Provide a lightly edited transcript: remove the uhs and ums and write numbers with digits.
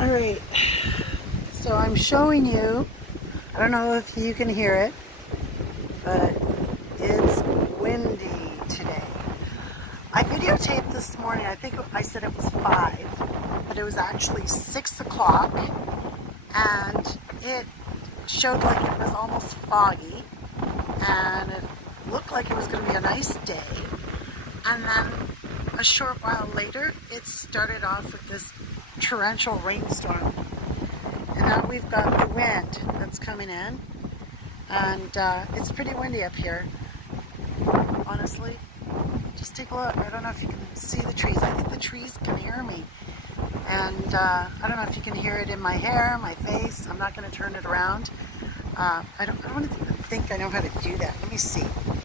All right, so I'm showing you, I don't know if you can hear it, but it's windy today. I videotaped this morning, I think I said it was 5, but it was actually 6 o'clock, and it showed like it was almost foggy, and it looked like it was going to be a nice day, and then a short while later, it started off with this torrential rainstorm. And now we've got the wind that's coming in, and it's pretty windy up here, honestly. Just take a look. I don't know if you can see the trees. I think the trees can hear me. And I don't know if you can hear it in my hair, my face. I'm not going to turn it around. I don't think I know how to do that. Let me see.